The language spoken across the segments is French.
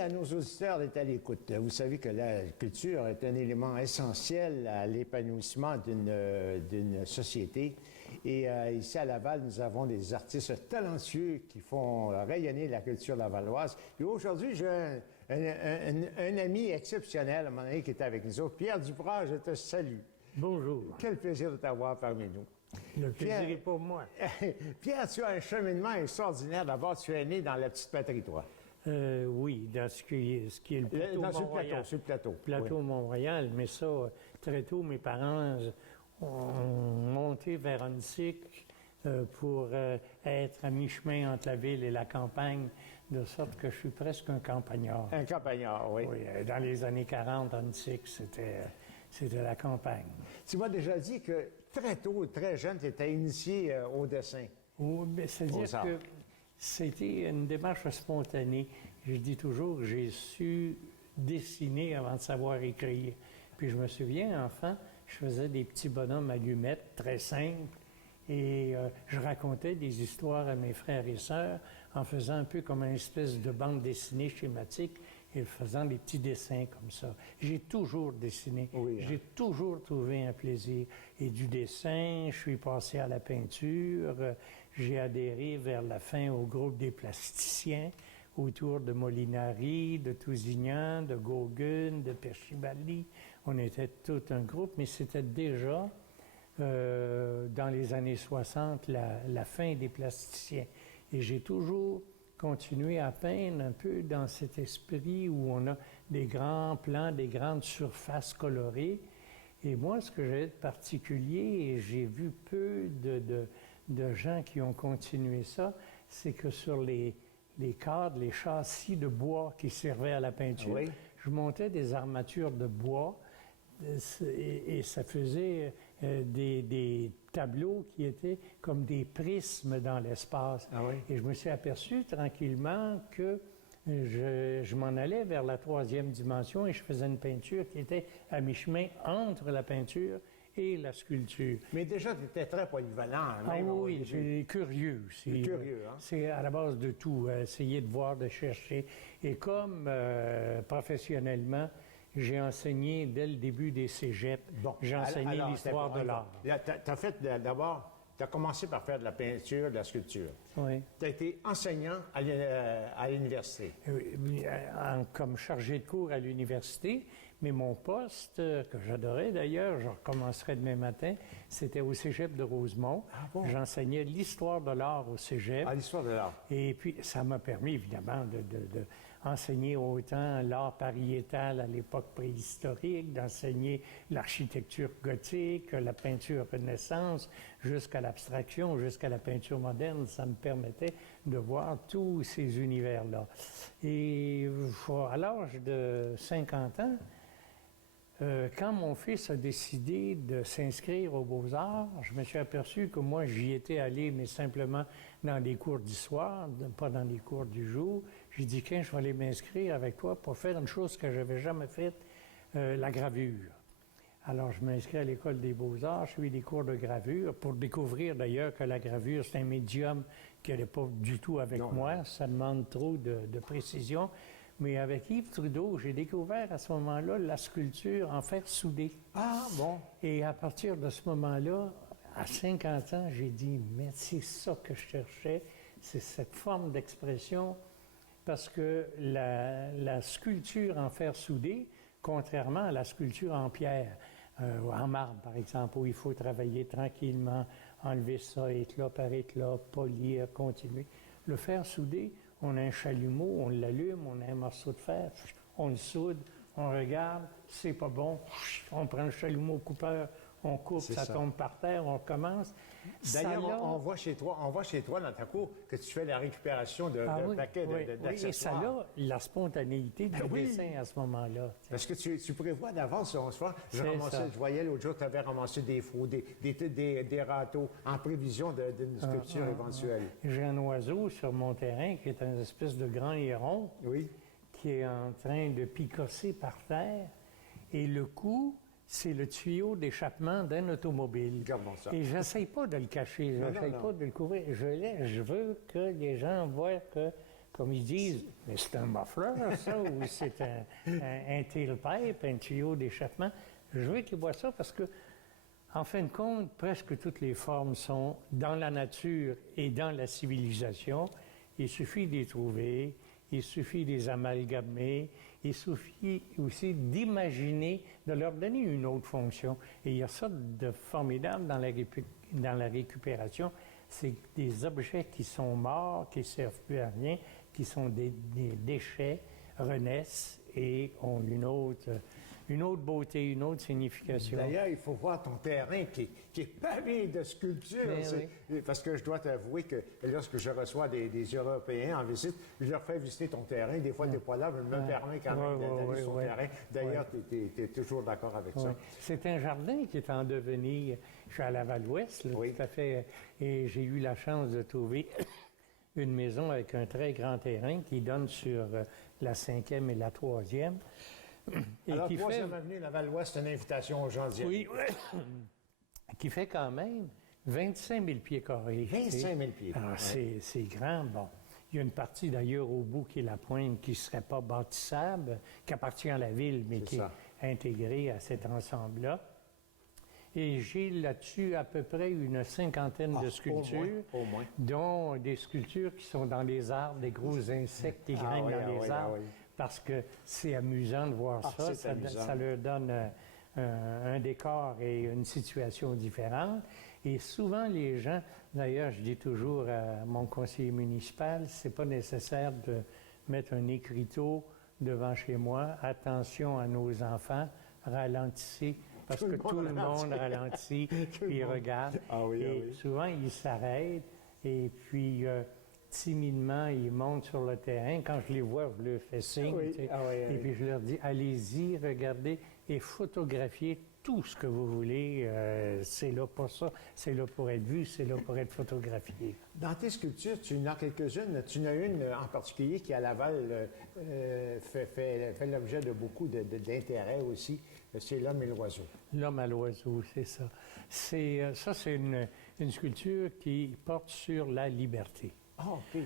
à nos auditeurs d'être à l'écoute. Vous savez que la culture est un élément essentiel à l'épanouissement d'une société. Et ici à Laval, nous avons des artistes talentueux qui font rayonner la culture lavalloise. Et aujourd'hui, j'ai un ami exceptionnel, à mon avis, qui est avec nous autres. Pierre Duprat, je te salue. Bonjour. Quel plaisir de t'avoir parmi nous. Le plaisir est pour moi. Pierre, tu as un cheminement extraordinaire. D'abord, tu es né dans la petite patrie, toi. Oui, dans ce qui est le plateau Mont-Royal. Sur le plateau. Plateau oui. Mont-Royal, mais ça, très tôt, mes parents ont monté vers Huntsic pour être à mi-chemin entre la ville et la campagne, de sorte que je suis presque un campagnard. Un campagnard, oui. Oui, dans les années 40, Huntsic, c'était la campagne. Tu m'as déjà dit que très tôt, très jeune, tu étais initié au dessin. Oui, c'est-à-dire que c'était une démarche spontanée. Je dis toujours que j'ai su dessiner avant de savoir écrire. Puis je me souviens, enfant, je faisais des petits bonhommes allumettes très simples et je racontais des histoires à mes frères et sœurs en faisant un peu comme une espèce de bande dessinée schématique et faisant des petits dessins comme ça. J'ai toujours dessiné. Oui, J'ai toujours trouvé un plaisir. Et du dessin, je suis passé à la peinture. J'ai adhéré vers la fin au groupe des plasticiens autour de Molinari, de Tousignan, de Gauguin, de Perchibali. On était tout un groupe, mais c'était déjà dans les années 60 la fin des plasticiens. Et j'ai toujours continué à peindre un peu dans cet esprit où on a des grands plans, des grandes surfaces colorées. Et moi, ce que j'ai de particulier, et j'ai vu peu de gens qui ont continué ça, c'est que sur les cadres, les châssis de bois qui servaient à la peinture, oui. Je montais des armatures de bois et ça faisait des tableaux qui étaient comme des prismes dans l'espace. Ah oui. Et je me suis aperçu tranquillement que je m'en allais vers la troisième dimension et je faisais une peinture qui était à mi-chemin entre la peinture et la sculpture. Mais déjà, tu étais très polyvalent. Ah Même, oui, j'ai curieux. C'est curieux, hein? C'est à la base de tout, essayer de voir, de chercher. Et comme professionnellement, j'ai enseigné dès le début des cégeps. Bon, j'ai enseigné l'histoire de l'art. Tu as fait d'abord, tu as commencé par faire de la peinture, de la sculpture. Oui. Tu as été enseignant à l'université. Comme chargé de cours à l'université, mais mon poste, que j'adorais d'ailleurs, je recommencerai demain matin, c'était au cégep de Rosemont. Ah bon? J'enseignais l'histoire de l'art au cégep. À l'histoire de l'art. Et puis, ça m'a permis, évidemment, de enseigner autant l'art pariétal à l'époque préhistorique, d'enseigner l'architecture gothique, la peinture Renaissance, jusqu'à l'abstraction, jusqu'à la peinture moderne. Ça me permettait de voir tous ces univers-là. Et à l'âge de 50 ans, quand mon fils a décidé de s'inscrire aux Beaux-Arts, je me suis aperçu que moi, j'y étais allé, mais simplement dans des cours d'histoire, pas dans des cours du jour. J'ai dit, je vais aller m'inscrire avec toi pour faire une chose que je n'avais jamais faite, la gravure. Alors, je m'inscris à l'École des Beaux-Arts, je suis des cours de gravure, pour découvrir d'ailleurs que la gravure, c'est un médium qui n'allait pas du tout avec moi, ça demande trop de précision. Mais avec Yves Trudeau, j'ai découvert à ce moment-là la sculpture en fer soudé. Ah, bon. Et à partir de ce moment-là, à 50 ans, j'ai dit, mais c'est ça que je cherchais, c'est cette forme d'expression, parce que la sculpture en fer soudé, contrairement à la sculpture en pierre, en marbre par exemple, où il faut travailler tranquillement, enlever ça éclat par éclat, polir, continuer. Le fer soudé, on a un chalumeau, on l'allume, on a un morceau de fer, on le soude, on regarde, c'est pas bon, on prend le chalumeau coupeur, on coupe, ça tombe par terre, on recommence. D'ailleurs, on voit chez toi dans ta cour que tu fais la récupération de paquets d'accessoires. Oui, et ça a la spontanéité du dessin à ce moment-là. Parce que tu prévois d'avance, je voyais l'autre jour, tu avais ramassé des faux, des râteaux en prévision d'une sculpture éventuelle. J'ai un oiseau sur mon terrain qui est une espèce de grand héron qui est en train de picosser par terre et le cou, c'est le tuyau d'échappement d'un automobile. Regardons ça. Et j'essaye pas de le cacher, j'essaye pas de le couvrir. Je veux que les gens voient que comme ils disent, mais c'est un muffler, ça, ou c'est un tailpipe, un tuyau d'échappement. Je veux qu'ils voient ça parce que, en fin de compte, presque toutes les formes sont dans la nature et dans la civilisation. Il suffit d'y trouver, il suffit de les amalgamer, il suffit aussi d'imaginer, de leur donner une autre fonction. Et il y a ça de formidable dans la récupération, c'est des objets qui sont morts, qui ne servent plus à rien, qui sont des déchets, renaissent et ont une autre beauté, une autre signification. D'ailleurs, il faut voir ton terrain qui est pavé de sculptures. Oui. Parce que je dois t'avouer que lorsque je reçois des Européens en visite, je leur fais visiter ton terrain. Des fois, tu n'es pas là, mais je me permets quand même d'aller sur ton terrain. D'ailleurs, tu es toujours d'accord avec ça. C'est un jardin qui est en devenir. Je suis à Laval-Ouest, tout à fait, et j'ai eu la chance de trouver une maison avec un très grand terrain qui donne sur la 5e et la 3e. Et alors, qui 3e avenue Laval-Ouest, c'est une invitation aux gens d'y aller. Oui, qui fait quand même 25 000 pieds carrés. 25 000 pieds. Alors, c'est grand. Bon, il y a une partie d'ailleurs au bout qui est la pointe qui ne serait pas bâtissable, qui appartient à la ville, mais qui est intégrée à cet ensemble-là. Et j'ai là-dessus à peu près une cinquantaine de sculptures, au moins. Dont des sculptures qui sont dans les arbres, des gros insectes qui grimpent dans les arbres, parce que c'est amusant de voir ça. Ça leur donne un décor et une situation différente. Et souvent, les gens, d'ailleurs, je dis toujours à mon conseiller municipal, c'est pas nécessaire de mettre un écriteau devant chez moi. Attention à nos enfants, ralentissez. Parce que tout le monde ralentit, puis il regarde. Souvent, ils s'arrêtent et puis timidement, ils montent sur le terrain. Quand je les vois, je leur fais signe. Et puis je leur dis, allez-y, regardez et photographiez tout ce que vous voulez. C'est là pour ça, c'est là pour être vu, c'est là pour être photographié. Dans tes sculptures, tu en as quelques-unes. Tu en as une en particulier qui, à Laval, fait l'objet de beaucoup d'intérêt aussi. C'est l'homme et l'oiseau. L'homme à l'oiseau, c'est ça. C'est une sculpture qui porte sur la liberté. Ah, OK.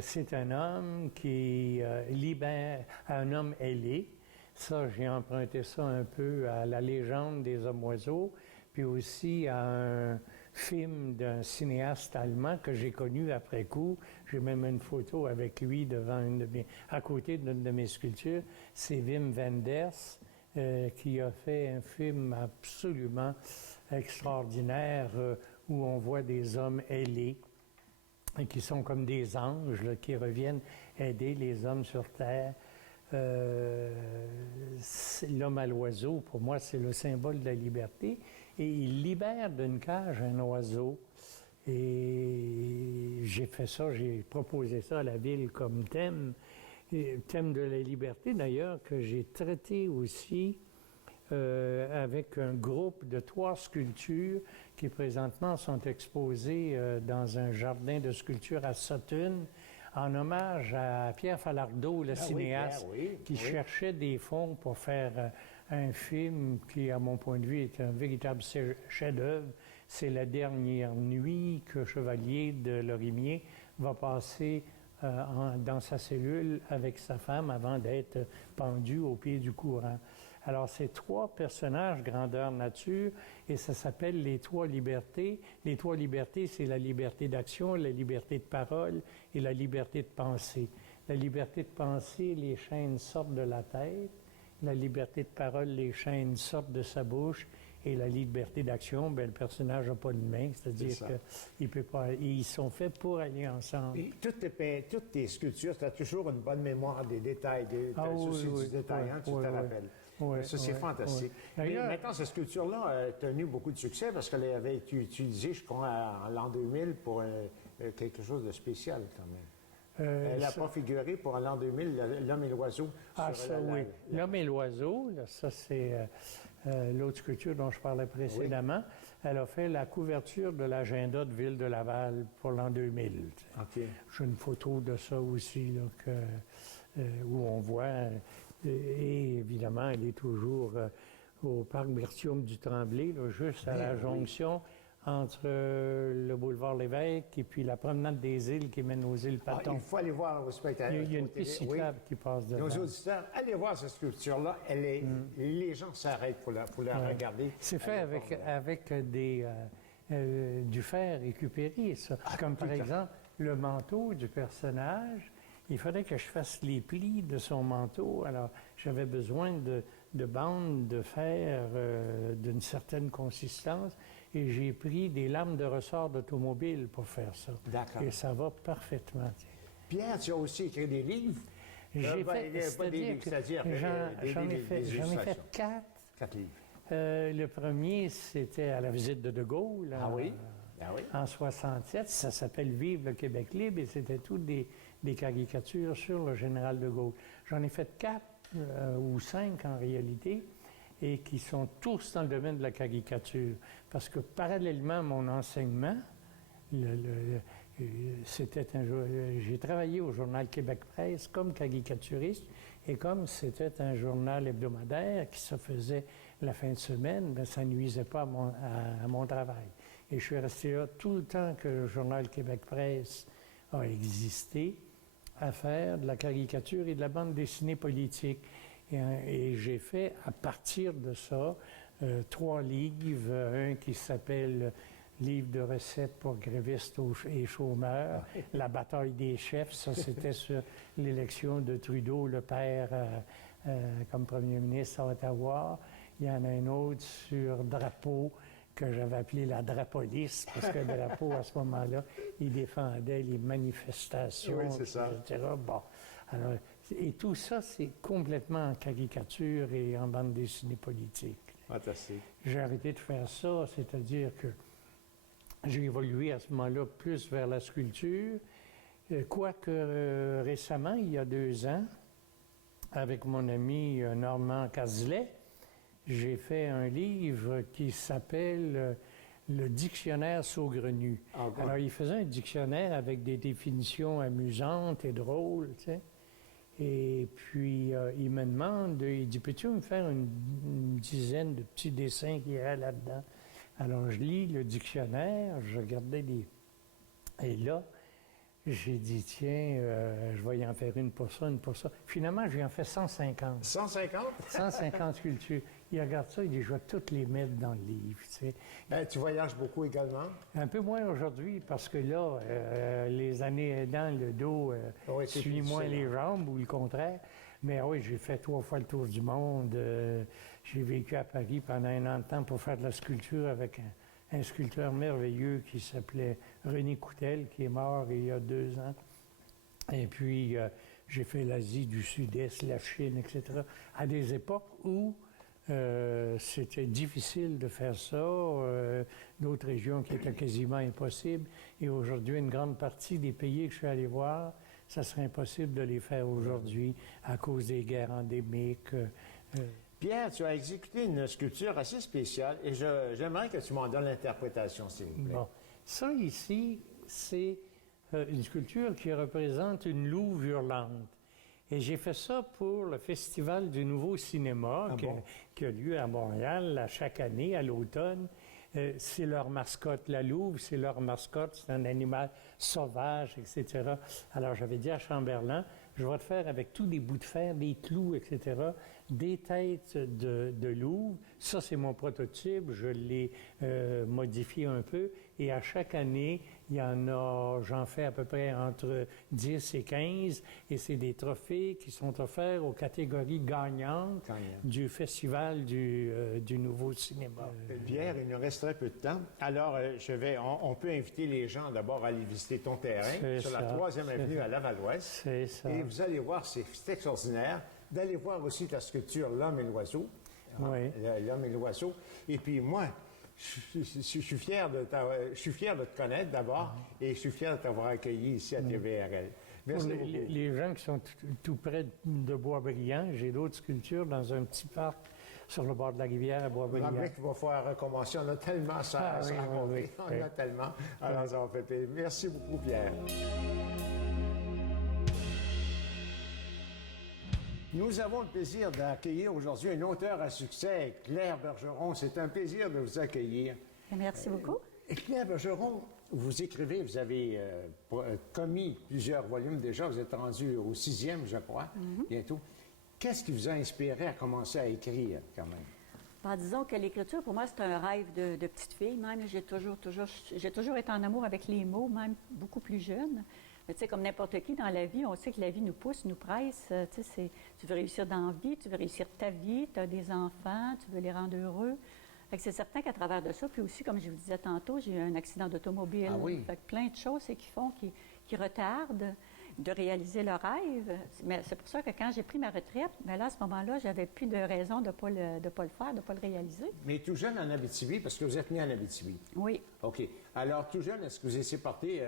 C'est un homme qui libère, un homme ailé. Ça, j'ai emprunté ça un peu à la légende des hommes-oiseaux, puis aussi à un film d'un cinéaste allemand que j'ai connu après coup. J'ai même une photo avec lui à côté d'une de mes sculptures. C'est Wim Wenders. Qui a fait un film absolument extraordinaire où on voit des hommes ailés et qui sont comme des anges là, qui reviennent aider les hommes sur Terre. L'homme à l'oiseau, pour moi, c'est le symbole de la liberté. Et il libère d'une cage un oiseau. Et j'ai fait ça, j'ai proposé ça à la ville comme thème. Thème de la liberté, d'ailleurs, que j'ai traité aussi avec un groupe de 3 sculptures qui présentement sont exposées dans un jardin de sculpture à Sutton, en hommage à Pierre Falardeau, le cinéaste, qui cherchait des fonds pour faire un film qui, à mon point de vue, est un véritable chef-d'œuvre. C'est La dernière nuit que Chevalier de Lorimier va passer dans sa cellule avec sa femme avant d'être pendu au pied du courant. Alors, c'est 3 personnages grandeur nature et ça s'appelle les 3 libertés. Les 3 libertés, c'est la liberté d'action, la liberté de parole et la liberté de penser. La liberté de penser, les chaînes sortent de la tête. La liberté de parole, les chaînes sortent de sa bouche. Et la liberté d'action, bien, le personnage n'a pas de main, c'est-à-dire qu'il peut pas. Ils sont faits pour aller ensemble. Et toutes tes sculptures, tu as toujours une bonne mémoire des détails, du détail, hein, tu te rappelles. Ça, c'est fantastique. Mais maintenant, cette sculpture-là a tenu beaucoup de succès parce qu'elle avait été utilisée, je crois, en l'an 2000 pour quelque chose de spécial quand même. Elle n'a pas figuré pour l'an 2000, l'homme et l'oiseau. L'homme et l'oiseau, ça c'est l'autre sculpture dont je parlais précédemment. Elle a fait la couverture de l'agenda de Ville de Laval pour l'an 2000. J'ai une photo de ça aussi, là, où on voit. Et évidemment, elle est toujours au parc Berthiaume du Tremblay, là, juste à la jonction entre le boulevard Lévesque et puis la promenade des îles qui mène aux îles Patton. Il faut aller voir au spectacle. Il y a une piste cyclable qui passe devant. Nos auditeurs, allez voir cette sculpture-là. Les gens s'arrêtent pour la regarder. C'est fait avec du fer récupéré, ça. Comme par exemple, le manteau du personnage, il fallait que je fasse les plis de son manteau. Alors, j'avais besoin de bandes de fer d'une certaine consistance et j'ai pris des lames de ressort d'automobile pour faire ça. D'accord. Et ça va parfaitement. Pierre, tu as aussi écrit des livres? J'ai c'est-à-dire j'en ai fait 4. 4 livres. Le premier, c'était à la visite de Gaulle. Ah oui? En 67, ça s'appelle Vive le Québec libre et c'était toutes des caricatures sur le général de Gaulle. J'en ai fait 4 ou 5 en réalité et qui sont tous dans le domaine de la caricature. Parce que parallèlement à mon enseignement, j'ai travaillé au journal Québec Presse comme caricaturiste et comme c'était un journal hebdomadaire qui se faisait la fin de semaine, bien, ça ne nuisait pas à mon travail. Et je suis resté là tout le temps que le journal Québec Presse a existé à faire de la caricature et de la bande dessinée politique. Et j'ai fait, à partir de ça, 3 livres. Un qui s'appelle Livre de recettes pour grévistes et chômeurs. La bataille des chefs, ça c'était sur l'élection de Trudeau, le père, comme premier ministre à Ottawa. Il y en a un autre sur Drapeau, que j'avais appelé la Drapolice, parce que Drapeau, à ce moment-là, il défendait les manifestations, oui, c'est ça. etc. Bon, alors, et tout ça, c'est complètement en caricature et en bande dessinée politique. Fantastique. J'ai arrêté de faire ça, c'est-à-dire que j'ai évolué à ce moment-là plus vers la sculpture, quoique récemment, il y a 2 ans, avec mon ami Normand Cazelet, j'ai fait un livre qui s'appelle Le dictionnaire saugrenu. Ah, bon. Alors, il faisait un dictionnaire avec des définitions amusantes et drôles, tu sais. Et puis, il me demande, il dit, peux-tu me faire une dizaine de petits dessins qu'il y a là-dedans? Alors, je lis le dictionnaire, je regardais les... Et là, j'ai dit, tiens, je vais y en faire une pour ça, une pour ça. Finalement, j'ai en fait 150. 150? 150 sculptures. Il regarde ça, il dit, je vais toutes les mettre dans le livre, tu sais. Tu voyages beaucoup également? Un peu moins aujourd'hui, parce que là, les années aidant, le dos Oui, c'est suit plus moins difficile, les jambes, ou le contraire. Mais oui, j'ai fait 3 fois le tour du monde. J'ai vécu à Paris pendant 1 an de temps pour faire de la sculpture avec un sculpteur merveilleux qui s'appelait René Coutel, qui est mort il y a 2 ans. Et puis, j'ai fait l'Asie du Sud-Est, la Chine, etc., à des époques où c'était difficile de faire ça, d'autres régions qui étaient quasiment impossibles. Et aujourd'hui, une grande partie des pays que je suis allé voir, ça serait impossible de les faire aujourd'hui à cause des guerres endémiques. Pierre, tu as exécuté une sculpture assez spéciale et j'aimerais que tu m'en donnes l'interprétation, s'il vous plaît. Bon. Ça ici, c'est une sculpture qui représente une louve hurlante. Et j'ai fait ça pour le Festival du Nouveau Cinéma qui a lieu à Montréal à chaque année, à l'automne. C'est leur mascotte. La louve, c'est leur mascotte. C'est un animal sauvage, etc. Alors, j'avais dit à Chamberlain, je vais te faire avec tous des bouts de fer, des clous, etc., des têtes de louve. Ça, c'est mon prototype. Je l'ai modifié un peu. Et à chaque année, il y en a, j'en fais à peu près entre 10 et 15. Et c'est des trophées qui sont offerts aux catégories gagnantes du Festival du Nouveau Cinéma. Pierre, il nous reste très peu de temps. Alors, on peut inviter les gens d'abord à aller visiter ton terrain sur la 3e avenue à Laval-Ouest. C'est ça. Et vous allez voir, c'est extraordinaire. D'aller voir aussi ta sculpture L'homme et l'oiseau. Oui. L'homme et l'oiseau. Et puis moi, je suis fier de te connaître d'abord et je suis fier de t'avoir accueilli ici à TVRL. Merci beaucoup. Les gens qui sont tout près de Boisbriand, j'ai d'autres sculptures dans un petit parc sur le bord de la rivière à Boisbriand. Il va falloir recommencer. On a tellement ça à se raconter. On a tellement. Alors, ça va faire plaisir. Merci beaucoup, Pierre. Nous avons le plaisir d'accueillir aujourd'hui un auteur à succès, Claire Bergeron. C'est un plaisir de vous accueillir. Merci beaucoup. Claire Bergeron, vous écrivez, vous avez commis plusieurs volumes déjà, vous êtes rendu au 6e, je crois, bientôt. Qu'est-ce qui vous a inspiré à commencer à écrire, quand même? Ben, disons que l'écriture, pour moi, c'est un rêve de petite fille. Même, j'ai toujours été en amour avec les mots, même beaucoup plus jeune. Mais tu sais, comme n'importe qui dans la vie, on sait que la vie nous pousse, nous presse. Tu sais, tu veux réussir dans la vie, tu veux réussir ta vie, tu as des enfants, tu veux les rendre heureux. Fait que c'est certain qu'à travers de ça, puis aussi, comme je vous disais tantôt, j'ai eu un accident d'automobile. Ah oui? Fait que plein de choses qui retardent de réaliser le rêve. Mais c'est pour ça que quand j'ai pris ma retraite, bien là, à ce moment-là, j'avais plus de raison de ne pas le faire, de ne pas le réaliser. Mais tout jeune en Abitibi, parce que vous êtes né en Abitibi. Oui. OK. Alors, tout jeune, est-ce que vous étiez porté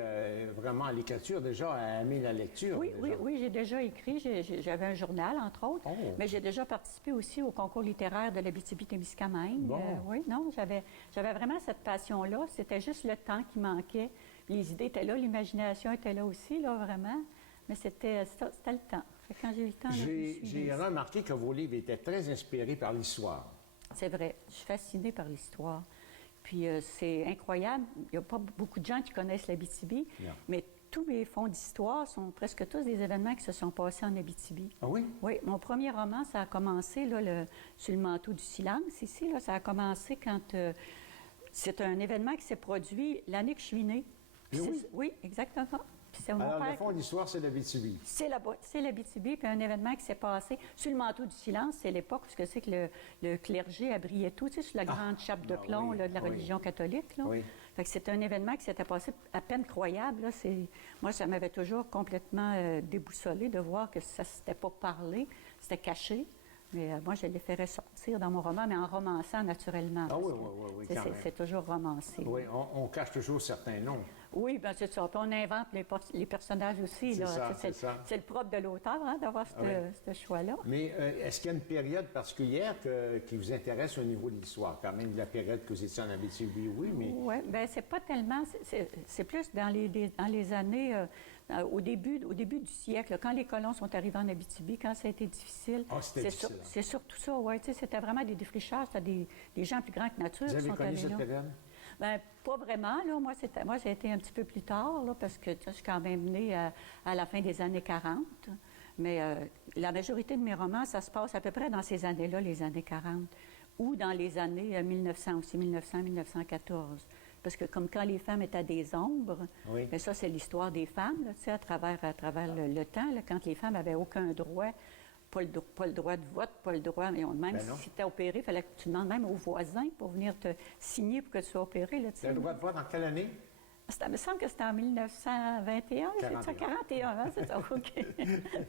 vraiment à l'écriture déjà, à aimer la lecture? Oui, déjà? oui, j'ai déjà écrit. J'avais un journal, entre autres. Oh. Mais j'ai déjà participé aussi au concours littéraire de l'Abitibi-Témiscamingue. Bon. Oui, non, j'avais vraiment cette passion-là. C'était juste le temps qui manquait. Les idées étaient là, l'imagination était là aussi, là, vraiment. Mais c'était le temps. Fait que quand j'ai eu le temps, là, je me suis J'ai laissée. remarqué que vos livres étaient très inspirés par l'histoire. C'est vrai. Je suis fascinée par l'histoire. Puis c'est incroyable. Il n'y a pas beaucoup de gens qui connaissent l'Abitibi, Non. mais tous mes fonds d'histoire sont presque tous des événements qui se sont passés en Abitibi. Ah oui? Oui, mon premier roman, ça a commencé là, sur le manteau du silence, ici. Là, ça a commencé quand c'est un événement qui s'est produit l'année que je suis née. Puis Oui? oui, exactement. Puis c'est mon Alors, père le fond de l'histoire, c'est l'Abitibi. c'est là-bas, c'est l'Abitibi, puis un événement qui s'est passé sur le manteau du silence, c'est l'époque où c'est que le clergé abriait tout, tu sais, sur la grande chape de ben plomb oui, là, de la oui. religion catholique. Là. Oui. Fait que c'est un événement qui s'était passé à peine croyable. Là. Moi, ça m'avait toujours complètement déboussolé de voir que ça ne s'était pas parlé, c'était caché. Mais moi, je l'ai fait ressortir dans mon roman, mais en romançant naturellement. Ah oui, parce que oui, c'est- quand c'est- même. C'est toujours romancé. Oui, on cache toujours certains noms. Oui, bien c'est ça. Puis on invente les personnages aussi. C'est Là. ça, Tu sais, c'est ça. C'est le propre de l'auteur hein, d'avoir Ah oui. ce choix-là. Mais est-ce qu'il y a une période particulière qui vous intéresse au niveau de l'histoire? Quand même, la période que vous étiez en Abitibi, oui, mais... Oui, bien c'est pas tellement. C'est plus dans les années, au début du siècle, là, quand les colons sont arrivés en Abitibi, quand ça a été difficile. Ah, c'était difficile, hein. C'est surtout ça, oui. Tu sais, c'était vraiment des défricheurs, c'était des gens plus grands que nature Vous qui avez sont connu allés cette là. période? Bien, pas vraiment. Là. Moi, j'ai été un petit peu plus tard, là, parce que tu sais, je suis quand même née à la fin des années 40. Mais la majorité de mes romans, ça se passe à peu près dans ces années-là, les années 40, ou dans les années 1900 aussi, 1900-1914. Parce que comme quand les femmes étaient à des ombres, Oui. bien, ça, c'est l'histoire des femmes, là, tu sais, à travers le temps, là, quand les femmes n'avaient aucun droit, pas le droit de vote, pas le droit, même Ben non. si tu étais opéré, il fallait que tu demandes même aux voisins pour venir te signer pour que tu sois opéré. Là, tu Vous sais. avez le droit de voir dans quelle année? Il me semble que c'était en 1921, c'est ça? 41, hein, c'est ça, OK.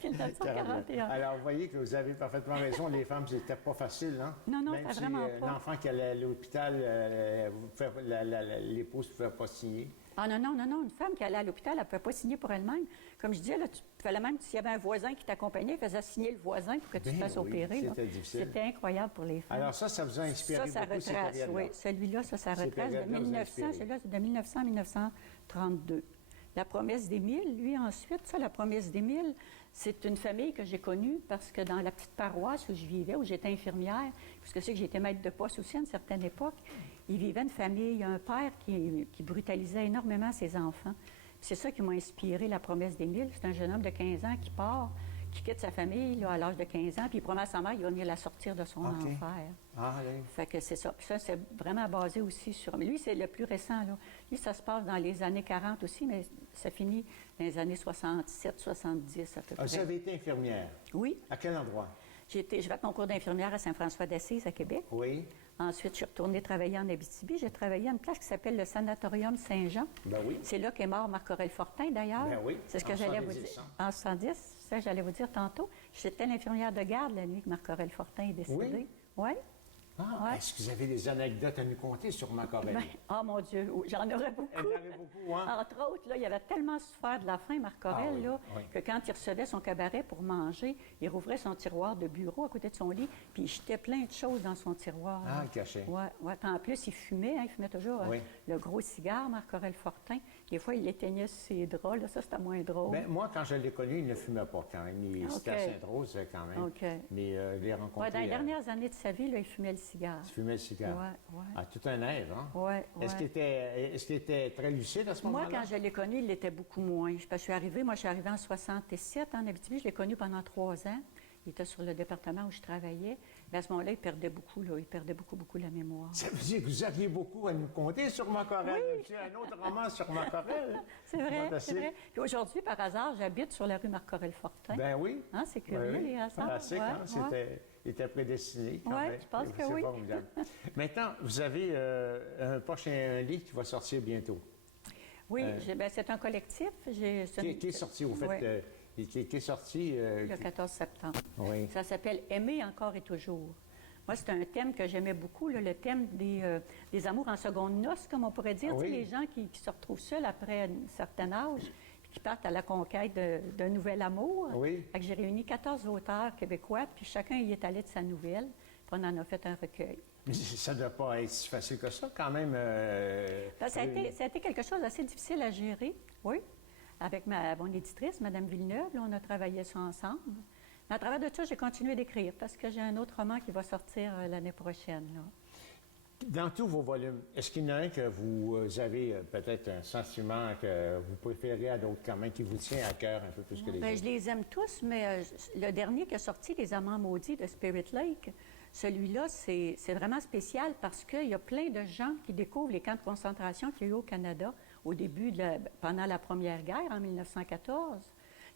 1941. Alors, vous voyez que vous avez parfaitement raison. Les femmes, c'était pas facile, hein? Non, non, Même c'était si vraiment pas. l'enfant qui allait à l'hôpital, l'épouse ne pouvait pas signer. Ah non, une femme qui allait à l'hôpital, elle ne pouvait pas signer pour elle-même. Comme je disais, là, tu fallait même, s'il y avait un voisin qui t'accompagnait, il faisait signer le voisin pour que tu te Ben fasses oui, opérer. là. c'était difficile. C'était incroyable pour les femmes. Alors ça vous a inspiré ça beaucoup, ces retrace, périodes-là. oui. Celui-là, ça Ces retrace de périodes-là vous 1900, inspirent. celui-là, c'est de 1900 à 1932. La promesse d'Émile, lui, ensuite, ça, la promesse d'Émile, c'est une famille que j'ai connue parce que dans la petite paroisse où je vivais, où j'étais infirmière, puisque c'est que j'étais maître de poste aussi à une certaine époque, il vivait une famille, un père qui brutalisait énormément ses enfants. Puis c'est ça qui m'a inspiré la promesse d'Émile. C'est un jeune homme de 15 ans qui part, qui quitte sa famille là, à l'âge de 15 ans, puis il promet à sa mère qu'il va venir la sortir de son OK. enfer. Ah, oui. Fait que c'est ça. Puis ça, c'est vraiment basé aussi sur... Mais lui, c'est le plus récent, là. Lui, ça se passe dans les années 40 aussi, mais ça finit dans les années 67, 70 à peu près. Vous avez été infirmière. Oui. À quel endroit? J'ai fait mon cours d'infirmière à Saint-François-d'Assise, à Québec. Oui. Ensuite, je suis retournée travailler en Abitibi. J'ai travaillé à une place qui s'appelle le Sanatorium Saint-Jean. Ben oui. C'est là qu'est mort Marc-Aurèle Fortin, d'ailleurs. Ben oui, C'est ce que en j'allais vous 70, dire. hein. En 70, ça, j'allais vous dire tantôt. J'étais l'infirmière de garde la nuit que Marc-Aurèle Fortin est décédé. Oui? Ouais. Est-ce que vous avez des anecdotes à nous conter sur Marc-Aurèle? Ben, oh mon Dieu, j'en aurais beaucoup. Il y en avait beaucoup, hein? Entre autres, là, il avait tellement souffert de la faim, Marc-Aurèle, Ah oui, là, oui. que quand il recevait son cabaret pour manger, il rouvrait son tiroir de bureau à côté de son lit, puis il jetait plein de choses dans son tiroir. Ah, il cachait. Ouais, ouais. Puis en plus, il fumait, hein, il fumait toujours Oui. le gros cigare, Marc-Aurèle Fortin. Des fois, il l'éteignait sur ses draps, là, ça, c'était moins drôle. Ben, moi, quand je l'ai connu, il ne fumait pas quand même. C'était à OK. Sainte-Rose quand même. OK. Mais je l'ai rencontré. Ouais, dans les dernières années de sa vie, là, il fumait le cigare. Tu fumais le cigare. Oui, oui. Ah, tout un air, hein? Oui, oui. Est-ce qu'il était très lucide à ce Moi, moment-là? quand je l'ai connu, il l'était beaucoup moins. Parce que je suis arrivée en 67 en Abitibi. Je l'ai connu pendant 3 ans. Il était sur le département où je travaillais. Mais à ce moment-là, il perdait beaucoup, là. Il perdait beaucoup, beaucoup la mémoire. Ça veut dire que vous aviez beaucoup à nous conter sur Macorel. Oui. C'est un autre roman sur Macorel. C'est vrai, c'est Fantastique. vrai. Puis aujourd'hui, par hasard, j'habite sur la rue Marc-Aurèle-Fortin. Ben oui. Hein, c'est curieux, Ben oui. les hasards. Fantastique, Ouais, hein? ouais. Il était prédestiné. Quand Ouais, même. je pense que C'est oui. formidable. Maintenant, vous avez un prochain livre qui va sortir bientôt. Oui, ben, c'est un collectif. Qui est sorti, au fait, Ouais, qui est sorti... le 14 septembre. oui. Ça s'appelle « Aimer encore et toujours ». Moi, c'est un thème que j'aimais beaucoup, là, le thème des amours en seconde noce, comme on pourrait dire. Ah Tu sais, oui. les gens qui se retrouvent seuls après un certain âge, puis qui partent à la conquête d'un nouvel amour. Oui. Fait que j'ai réuni 14 auteurs québécois, puis chacun y est allé de sa nouvelle, puis on en a fait un recueil. Mais ça ne doit pas être si facile que ça, quand même. Ben, ça a été quelque chose d'assez difficile à gérer, oui. Avec mon éditrice, Mme Villeneuve, là, on a travaillé ça ensemble. Mais à travers de ça, j'ai continué d'écrire parce que j'ai un autre roman qui va sortir l'année prochaine, là. Dans tous vos volumes, est-ce qu'il y en a un que vous avez peut-être un sentiment que vous préférez à d'autres quand même, qui vous tient à cœur un peu plus que les Ben, autres? je les aime tous, mais le dernier qui a sorti, Les Amants maudits de Spirit Lake, celui-là, c'est vraiment spécial parce qu'il y a plein de gens qui découvrent les camps de concentration qu'il y a eu au Canada au début, pendant la Première Guerre, en 1914.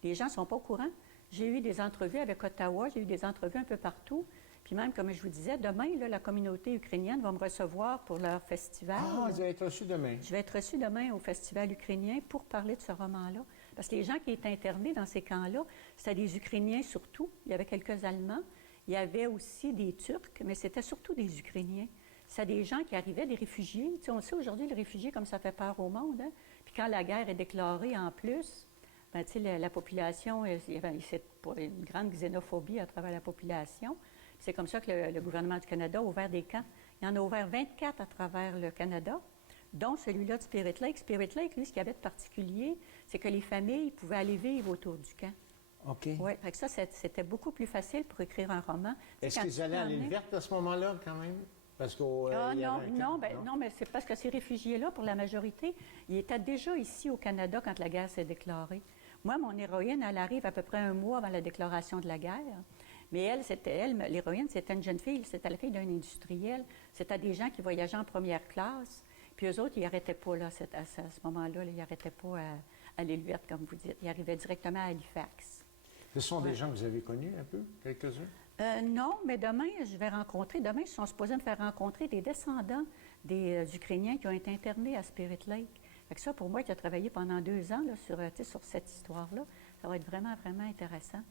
Les gens ne sont pas au courant. J'ai eu des entrevues avec Ottawa, j'ai eu des entrevues un peu partout. Puis même, comme je vous disais, demain, là, la communauté ukrainienne va me recevoir pour leur festival. Ah, vous allez être reçu demain. Je vais être reçue demain au Festival ukrainien pour parler de ce roman-là. Parce que les gens qui étaient internés dans ces camps-là, c'était des Ukrainiens surtout. Il y avait quelques Allemands. Il y avait aussi des Turcs, mais c'était surtout des Ukrainiens. C'est des gens qui arrivaient, des réfugiés. Tu sais, on sait aujourd'hui, les réfugiés, comme ça fait peur au monde. Hein? Puis quand la guerre est déclarée en plus, ben, tu sais, la population, il y avait une grande xénophobie à travers la population. C'est comme ça que le gouvernement du Canada a ouvert des camps. Il en a ouvert 24 à travers le Canada, dont celui-là de Spirit Lake. Spirit Lake, lui, ce qu'il y avait de particulier, c'est que les familles pouvaient aller vivre autour du camp. OK. Oui, fait que ça, c'était beaucoup plus facile pour écrire un roman. Est-ce qu'ils allaient à l'île verte à ce moment-là, quand même? Parce qu'il non, mais c'est parce que ces réfugiés-là, pour la majorité, ils étaient déjà ici au Canada quand la guerre s'est déclarée. Moi, mon héroïne, elle arrive à peu près un mois avant la déclaration de la guerre. Mais l'héroïne, c'était une jeune fille, c'était la fille d'un industriel. C'était des gens qui voyageaient en première classe. Puis eux autres, ils n'arrêtaient pas, là, à ce moment-là, ils n'arrêtaient pas à l'île verte, comme vous dites. Ils arrivaient directement à Halifax. Ce sont des gens que vous avez connus un peu, quelques-uns? Non, mais demain, demain, ils sont supposés me faire rencontrer des descendants des Ukrainiens qui ont été internés à Spirit Lake. Fait que ça, pour moi, qui a travaillé pendant 2 ans là, sur cette histoire-là, ça va être vraiment, vraiment intéressant.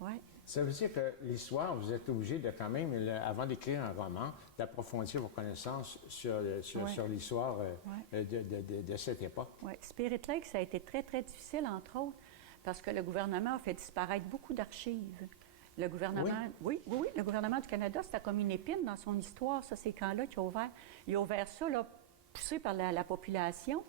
Ouais. Ça veut dire que l'histoire, vous êtes obligé de quand même, avant d'écrire un roman, d'approfondir vos connaissances sur l'histoire de cette époque. Oui. Spirit Lake, ça a été très, très difficile, entre autres, parce que le gouvernement a fait disparaître beaucoup d'archives. Le gouvernement, oui, le gouvernement du Canada, c'était comme une épine dans son histoire, ça, ces camps-là qu'il a ouvert. Il a ouvert ça, là, poussé par la population.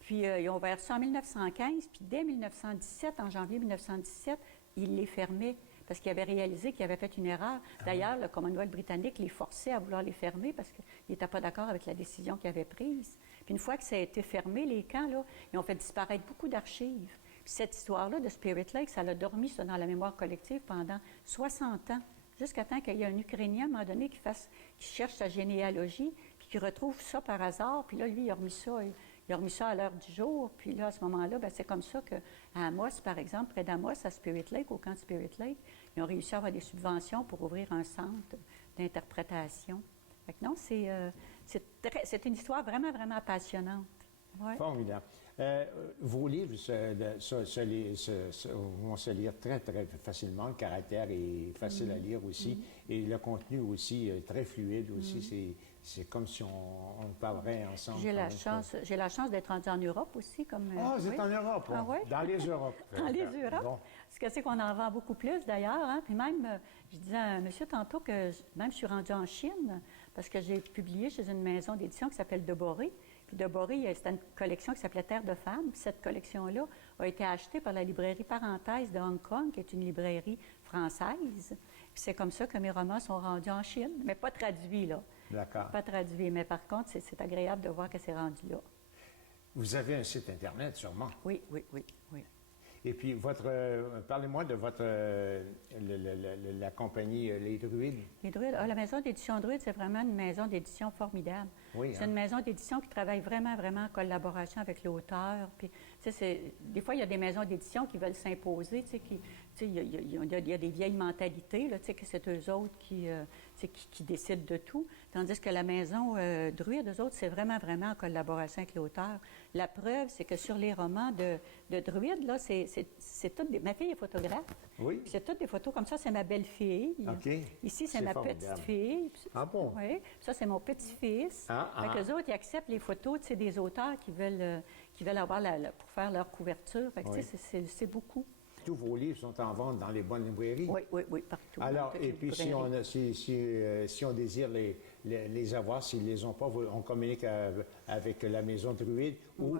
Puis, ils ont ouvert ça en 1915, puis dès 1917, en janvier 1917, il les fermait parce qu'il avait réalisé qu'il avait fait une erreur. D'ailleurs, le Commonwealth britannique les forçait à vouloir les fermer parce qu'il n'était pas d'accord avec la décision qu'il avait prise. Puis une fois que ça a été fermé, les camps, là, ils ont fait disparaître beaucoup d'archives. Puis cette histoire-là de Spirit Lake, ça l'a dormi ça, dans la mémoire collective pendant 60 ans, jusqu'à temps qu'il y ait un Ukrainien, à un moment donné, qui cherche sa généalogie, puis qui retrouve ça par hasard. Puis là, lui, il a remis ça à l'heure du jour. Puis là, à ce moment-là, bien, c'est comme ça qu'à Amos, par exemple, près d'Amos, à Spirit Lake, au camp de Spirit Lake, ils ont réussi à avoir des subventions pour ouvrir un centre d'interprétation. Fait que non, c'est une histoire vraiment, vraiment passionnante. Ouais. Formidable. Vos livres vont se lire très, très facilement. Le caractère est facile à lire aussi. Et le contenu aussi est très fluide aussi. C'est comme si on parlerait ensemble. J'ai la chance d'être rendue en Europe aussi. Vous êtes en Europe, Ah, oui? Dans les Europes. Dans les Europes. Bon. Parce que c'est qu'on en vend beaucoup plus d'ailleurs. Hein? Puis même, je disais à un monsieur tantôt que même je suis rendue en Chine parce que j'ai publié chez une maison d'édition qui s'appelle Deboré. Puis Deboré, c'était une collection qui s'appelait Terre de femmes. Puis cette collection-là a été achetée par la librairie Parenthèse de Hong Kong, qui est une librairie française. Puis Puis c'est comme ça que mes romans sont rendus en Chine, mais pas traduits, là. D'accord. Pas traduits, mais par contre, c'est agréable de voir que c'est rendu là. Vous avez un site Internet, sûrement. Oui, oui, oui, oui. Et puis, parlez-moi de votre, la compagnie Les Druides. Les Druides, la maison d'édition Druide, c'est vraiment une maison d'édition formidable. Oui, C'est une maison d'édition qui travaille vraiment, vraiment en collaboration avec l'auteur. Puis, tu sais, des fois, il y a des maisons d'édition qui veulent s'imposer, tu sais, il y a des vieilles mentalités, là, tu sais, que c'est eux autres qui décident de tout. Tandis que la maison Druide, eux autres, c'est vraiment, vraiment en collaboration avec l'auteur. La preuve, c'est que sur les romans de Druide, là, c'est toutes ma fille est photographe. Oui. Puis c'est toutes des photos comme ça, c'est ma belle-fille. OK. Ici, c'est C'est ma formidable. petite-fille. Ah bon? Oui. Ça, c'est mon petit-fils. Fait qu'eux autres, ils acceptent les photos, tu sais, des auteurs qui veulent avoir pour faire leur couverture. Fait que, tu sais, c'est beaucoup. Tous vos livres sont en vente dans les bonnes librairies. Oui, oui, oui, partout. Alors, dans toutes et les puis librairies. si on désire les avoir, s'ils ne les ont pas, on communique avec la Maison Druide ou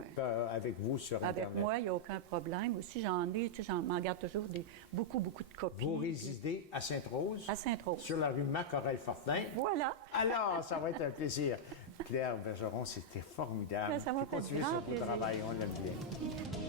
avec vous sur Internet. Avec moi, il n'y a aucun problème. Aussi, j'en ai, tu sais, j'en m'en garde toujours beaucoup de copies. Vous résidez à Sainte-Rose? À Sainte-Rose. Sur la rue Macorel-Fortin. Voilà. Alors, ça va être un plaisir. Claire Bergeron, c'était formidable. Ça m'a fait Continuez grand sur votre plaisir. travail, on l'aime bien.